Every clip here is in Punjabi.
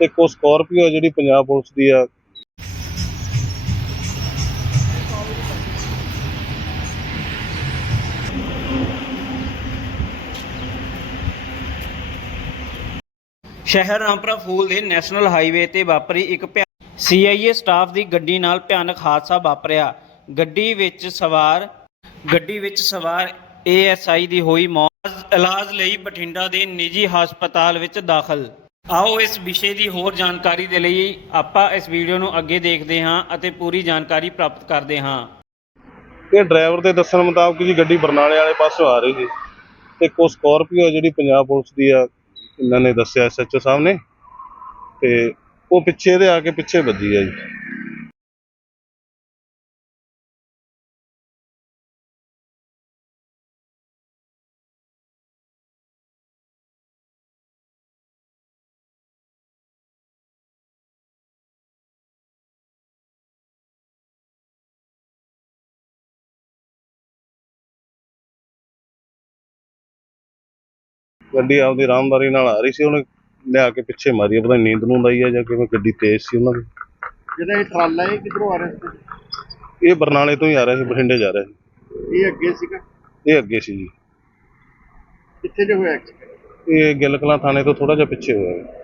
ਤੇ ਕੋ ਸਕਾਰਪੀਓ ਜਿਹੜੀ ਪੰਜਾਬ ਪੁਲਿਸ ਦੀ ਆ। ਸ਼ਹਿਰ ਰਾਮਪੁਰਾ ਫੂਲ ਦੇ ਨੈਸ਼ਨਲ ਹਾਈਵੇ ਤੇ ਵਾਪਰੀ ਇੱਕ ਸੀਆਈਏ ਸਟਾਫ ਦੀ ਗੱਡੀ ਨਾਲ ਭਿਆਨਕ ਹਾਦਸਾ ਵਾਪਰਿਆ। ਗੱਡੀ ਵਿੱਚ ਸਵਾਰ ਗੱਡੀ ਵਿੱਚ ਸਵਾਰ ਏਐਸਆਈ ਦੀ ਹੋਈ ਮੌਤ। ਇਲਾਜ ਲਈ ਬਠਿੰਡਾ ਦੇ ਨਿੱਜੀ ਹਸਪਤਾਲ ਵਿੱਚ ਦਾਖਲ। ਆਓ ਇਸ ਵਿਸ਼ੇ ਦੀ ਹੋਰ ਜਾਣਕਾਰੀ ਦੇ ਲਈ ਆਪਾਂ ਇਸ ਵੀਡੀਓ ਨੂੰ ਅੱਗੇ ਦੇਖਦੇ ਹਾਂ ਅਤੇ ਪੂਰੀ ਜਾਣਕਾਰੀ ਪ੍ਰਾਪਤ ਕਰਦੇ ਹਾਂ। ਇਹ ਡਰਾਈਵਰ ਦੇ ਦੱਸਣ ਮੁਤਾਬਕ ਜੀ ਗੱਡੀ ਬਰਨਾਲੇ ਵਾਲੇ ਪਾਸੋਂ ਆ ਰਹੀ ਸੀ ਤੇ ਕੋ ਸਕਾਰਪੀਓ ਜਿਹੜੀ ਪੰਜਾਬ ਪੁਲਿਸ ਦੀ ਆ, ਇਹਨਾਂ ਨੇ ਦੱਸਿਆ ਐਸਐਚਓ ਸਾਹਿਬ ਨੇ ਤੇ ਉਹ ਪਿੱਛੇ ਇਹਦੇ ਆ ਕੇ ਪਿੱਛੇ ਵੱਜੀ ਆ ਜੀ। ਗੱਡੀ ਆਪਦੀ ਆਰਾਮਦਾਰੀ ਨਾਲ ਆ ਰਹੀ ਸੀ ਉਹਨੇ ਲਿਆ ਕੇ ਪਿੱਛੇ ਮਾਰੀ ਆ, ਪਤਾ ਨੀਂਦ ਨੂੰ ਲਾਈ ਆ ਜਾਂ ਕਿਵੇਂ ਗੱਡੀ ਤੇਜ਼ ਸੀ ਉਹਨਾਂ ਦੀ। ਜਿਹੜਾ ਇਹ ਟਰਾਲਾ ਇਹ ਕਿੱਧਰੋਂ ਆ ਰਿਹਾ ਸੀ? ਇਹ ਬਰਨਾਲੇ ਤੋਂ ਹੀ ਆ ਰਿਹਾ ਸੀ ਬਠਿੰਡੇ ਜਾ ਰਿਹਾ ਸੀ। ਇਹ ਅੱਗੇ ਸੀਗਾ? ਇਹ ਅੱਗੇ ਸੀ ਜੀ। ਕਿੱਥੇ ਜੇ ਹੋਇਆ? ਐਕਸੀਡੈਂਟ ਇਹ ਗਿੱਲ ਕਲਾਂ ਥਾਣੇ ਤੋਂ ਥੋੜਾ ਜਿਹਾ ਪਿੱਛੇ ਹੋਇਆ। ਹੈ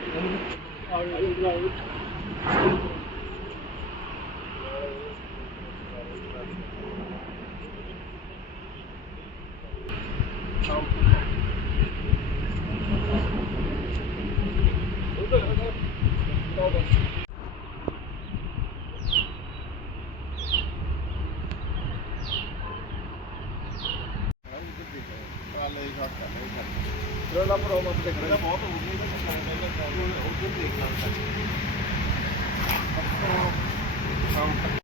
ਟਰਾਲੇ ਜਿਹੜਾ ਪ੍ਰੋਬਲਮ ਤੇ ਖੜਾ ਬਹੁਤ ਹੋ ਗਈ। ਇਹਦਾ ਸ਼ਾਇਦ ਪਹਿਲਾਂ ਕਾਲ ਉਹ ਦੇਖ ਲਾਂਗਾ